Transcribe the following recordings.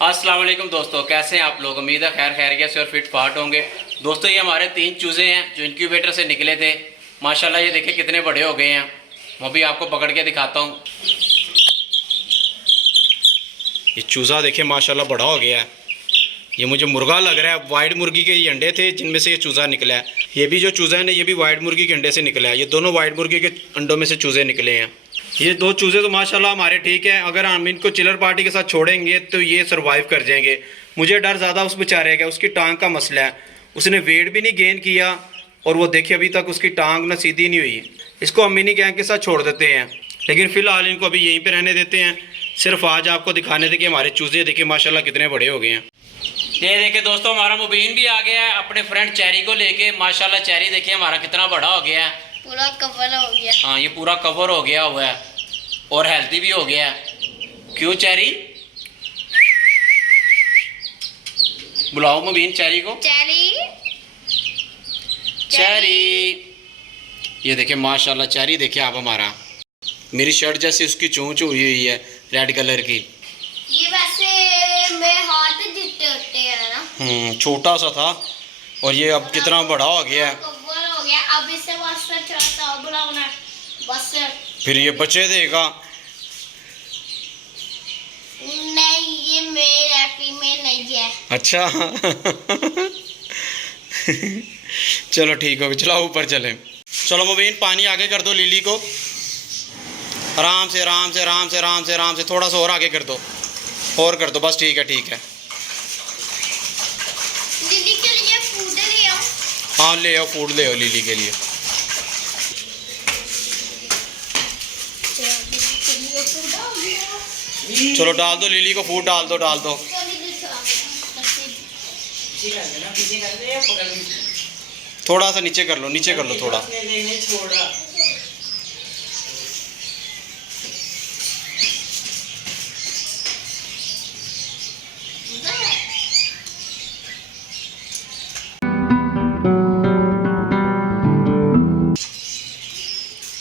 अस्सलाम वालेकुम दोस्तों, कैसे हैं आप लोग। उम्मीद है खैर खैरियत से और फिट फाट होंगे। दोस्तों ये हमारे 3 चूज़े हैं जो इंक्यूबेटर से निकले थे। माशाल्लाह ये देखिए कितने बड़े हो गए हैं। मैं भी आपको पकड़ के दिखाता हूँ। ये चूज़ा देखिए माशाल्लाह बड़ा हो गया है। ये मुझे मुर्गा लग रहा है। वाइट मुर्गी के ये अंडे थे जिनमें से ये चूज़ा निकला है। ये भी जो चूज़ा है ना, ये भी वाइट मुर्गी के अंडे से निकला है। ये दोनों वाइट मुर्गी के अंडों में से चूज़े निकले हैं। ये 2 चूज़े तो माशाल्लाह हमारे ठीक है। अगर हम इनको चिलर पार्टी के साथ छोड़ेंगे तो ये सर्वाइव कर जाएंगे। मुझे डर ज़्यादा उस बेचारे का, उसकी टांग का मसला है। उसने वेट भी नहीं गेन किया और वो देखिए अभी तक उसकी टांग ना सीधी नहीं हुई। इसको हम मिनी गैंग के साथ छोड़ देते हैं, लेकिन फ़िलहाल इनको अभी यहीं पर रहने देते हैं। सिर्फ आज आपको दिखाने थे कि हमारे चूज़े देखिए माशाल्लाह कितने बड़े हो गए हैं। ये देखिए दोस्तों, हमारा मुबीन भी आ गया है अपने फ्रेंड चेरी को लेके। माशाल्लाह चेरी देखिए हमारा कितना बड़ा हो गया है, पूरा कवर हो गया। हाँ ये पूरा कवर हो गया हुआ है और हेल्दी भी हो गया है। क्यों चेरी? बुलाओ मुबीन चेरी को। चेरी चेरी, ये देखिए माशाल्लाह चेरी देखिए आप हमारा, मेरी शर्ट जैसी उसकी चोंच हुई हुई है रेड कलर की। ये वैसे में हाथ जितने होते हैं ना, छोटा सा था और ये अब कितना बड़ा हो गया है। कवर हो गया। अब इसे बस छोटा बुलाना बस। फिर ये बच्चे देगा। नहीं ये मेरा फीमेल नहीं है। अच्छा चलो ठीक हो, चलो ऊपर चले। चलो मुबीन पानी आगे कर दो लिली को। आराम से आराम से आराम से आराम से आराम से, थोड़ा सा और आगे कर दो, और कर दो बस। ठीक है ठीक है। लिली के लिए फूड ले आओ। हाँ ले आओ, फूड ले आओ लिली के लिए। चलो डाल दो लिली को फूड, डाल दो डाल दो। थोड़ा सा नीचे कर लो, नीचे कर लो थोड़ा।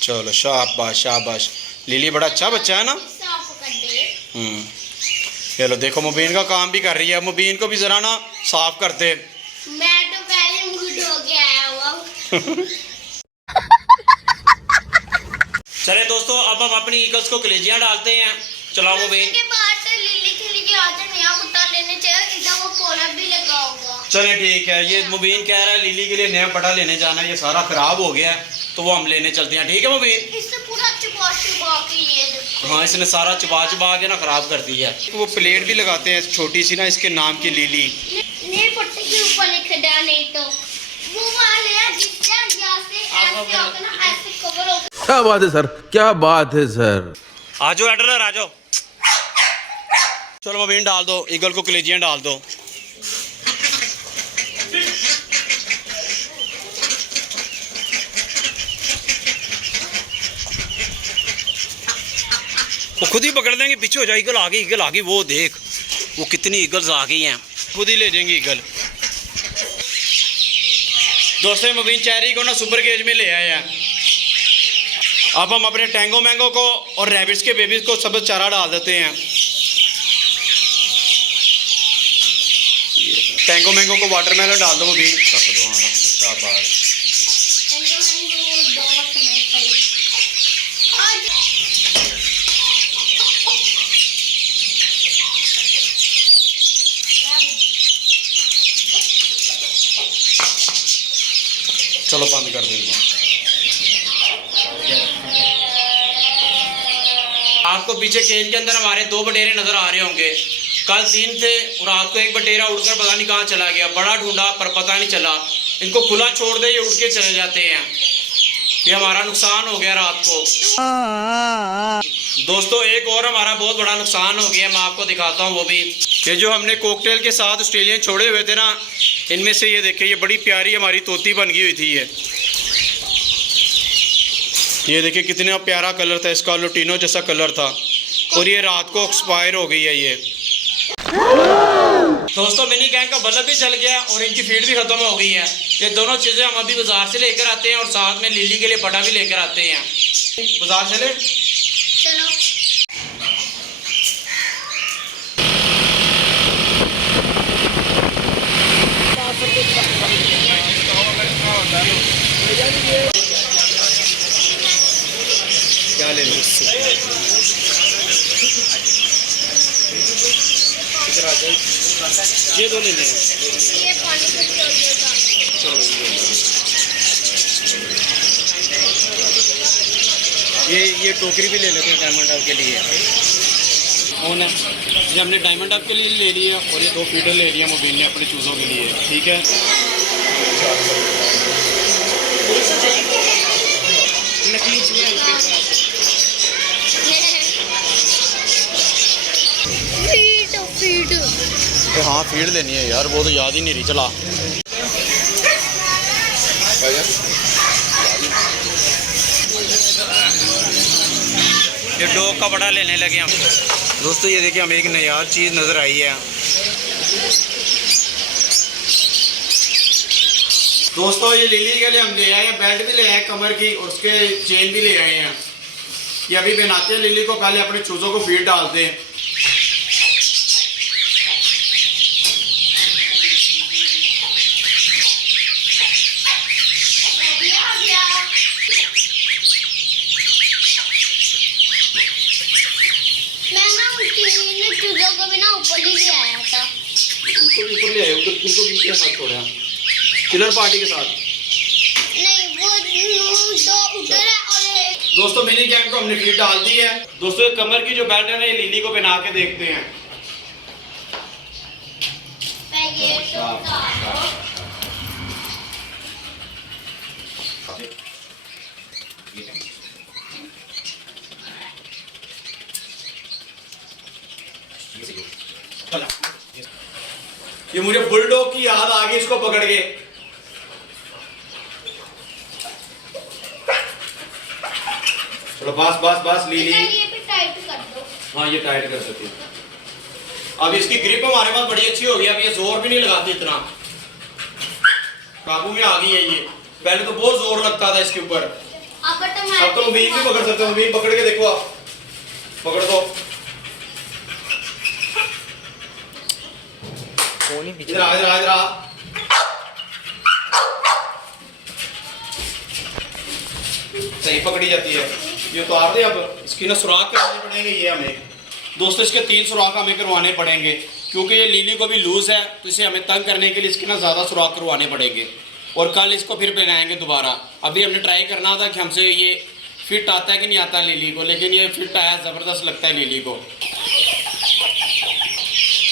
चलो शाबाश शाबाश। लिली बड़ा अच्छा बच्चा है ना। चलो देखो मुबीन का काम भी कर रही है। मुबीन को भी जरा ना साफ कर दे। मैं तो पहले मूड हो गया आया हुआ। चले दोस्तों, अब हम अपनी ईगल्स को कलेजियां डालते हैं। चलाओ मुबीन। उसके बाद लिली के लिए आज नया कुत्ता लेने चाहिए, इधर वो कॉलर भी लगा होगा। चले ठीक है। ये मुबीन कह रहा है लिली के लिए नया पटा लेने जाना है, ये सारा खराब हो गया है तो वो हम लेने चलते हैं। ठीक है मुबीन। इससे पूरा चबा चबा के ये देखो। हाँ इसने सारा चबा चबा के ना खराब कर दिया है। वो प्लेट भी लगाते हैं छोटी सी ना, इसके नाम की लिली। नहीं पट्टी के ऊपर लिख दे, नहीं तो वो वाले हैं जिससे यहाँ से ऐसे होगा ना, ऐसे कवर होगा। क्या बात है सर, क्या बात है सर। आ जाओ एडलर आ जाओ। चलो मुबीन डाल दो, ईगल को कलेजियां डाल दो। वो खुद ही पकड़ लेंगे, पीछे हो जाए। ईगल आ गई, ईगल आ गई। वो देख वो कितनी ईगल्स आ गई हैं, खुद ही ले जाएंगे ईगल। दोस्तों मुबीन चेरी को ना सुपर केज में ले आए हैं। अब हम अपने टैंगो मैंगो को और रैबिट्स के बेबीज को सब चारा डाल देते हैं। टैंगो मैंगो को वाटरमेलन डाल दो मुबीन। रख दो, हाँ रख दो, शाबाश। चलो बंद कर देंगे। आपको पीछे केज के अंदर हमारे 2 बटेरे नजर आ रहे होंगे। कल 3 थे, रात को एक बटेरा उड़कर पता नहीं कहाँ चला गया। बड़ा ढूंढा पर पता नहीं चला। इनको खुला छोड़ दे, ये उड़ के चले जाते हैं। ये हमारा नुकसान हो गया रात को। दोस्तों एक और हमारा बहुत बड़ा नुकसान हो गया, मैं आपको दिखाता हूँ वो भी। ये जो हमने कॉकटेल के साथ ऑस्ट्रेलियन छोड़े हुए थे ना, इनमें से ये देखिए ये बड़ी प्यारी हमारी तोती बन गई हुई थी। ये देखिए कितना प्यारा कलर था इसका, लुटिनो जैसा कलर था। और ये रात को एक्सपायर हो गई है ये। दोस्तों मिनी गैंग का बल्ब भी चल गया और इनकी फीड भी खत्म हो गई है। ये दोनों चीज़ें हम अभी बाजार से लेकर आते हैं और साथ में लिली के लिए पटा भी लेकर आते हैं। बाजार चले चलो। क्या ले लो ये दो ले लें। ये पानी को छोड़ ये टोकरी भी ले लेते हैं डायमंड अप के लिए। कौन है ये हमने डायमंड अप के लिए ले लिया और ये 2 फीडर ले लिया मुबीन ने अपने चूज़ों के लिए। ठीक है नकली फीड तो हाँ फीड लेनी है यार, वो तो याद ही नहीं रही। चला ये डॉग का बड़ा लेने लगे हम। दोस्तों ये देखिए हमें एक नया चीज़ नज़र आई है। दोस्तों ये लिली के लिए हम ले आए हैं, बेल्ट भी ले आए हैं कमर की और उसके चेन भी ले आए हैं। ये अभी बनाते हैं लिली को, पहले अपने चूज़ों को फीड डालते हैं। उनको भी ऊपर ले आए, उधर उनको भी के साथ छोड़ा चिलर पार्टी के साथ। नहीं वो दो उधर है और दोस्तों मिनी गैंग को हमने फीड डाल दी है। दोस्तों ये कमर की जो बेल्ट है ना, ये लिली को पहना के देखते हैं। ये मुझे बुलडॉग की याद आ गई इसको पकड़ के। चलो बस बस बस लीली। ये भी टाइट कर दो। हाँ ये टाइट कर सकती है। अब इसकी ग्रिप हमारे पास बड़ी अच्छी हो गई, अब ये जोर भी नहीं लगाती इतना, काबू में आ गई है ये। पहले तो बहुत जोर लगता था इसके ऊपर, अब तो मुबीन भी पकड़ सकते हो। मुबीन पकड़ के देखो, आप पकड़ दो। इधर आ इधर आ इधर आ। सही पकड़ी जाती है। ये उतार दे। अब इसकी ना सुराख करवाने पड़ेंगे ये हमें। दोस्तों इसके 3 सुराख हमें करवाने पड़ेंगे क्योंकि ये लिली को भी लूज है, तो इसे हमें तंग करने के लिए इसके ना ज़्यादा सुराख करवाने पड़ेंगे और कल इसको फिर पहनाएंगे दोबारा। अभी हमने ट्राई करना था कि हमसे ये फिट आता है कि नहीं आता लिली को, लेकिन ये फिट आया, ज़बरदस्त लगता है लिली को।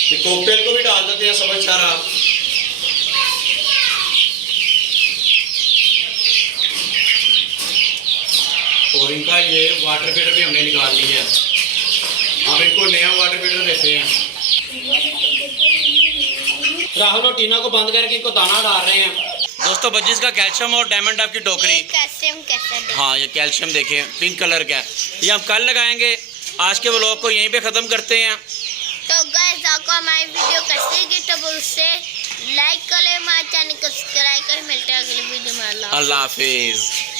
ये कॉकटेल को भी डाल देते हैं समझ सारा। और इनका ये वाटर फीडर भी हमने निकाल लिया है। अब इनको नया वाटर फीडर देते हैं। राहुल और टीना को बंद करके इनको दाना डाल रहे हैं। दोस्तों बज्जिस का कैल्शियम और डायमंड अप की टोकरी। कैल्शियम कैसे हाँ ये कैल्शियम देखें पिंक कलर का है, ये हम कल लगाएंगे। आज के व्लॉग को यहीं पे ख़त्म करते हैं। तो गाइस आपको हमारी वीडियो कैसी लगी तो उससे लाइक कर ले, हमारे चैनल को सब्सक्राइब कर। मिलते हैं अगले वीडियो में। अल्लाह हाफिज़।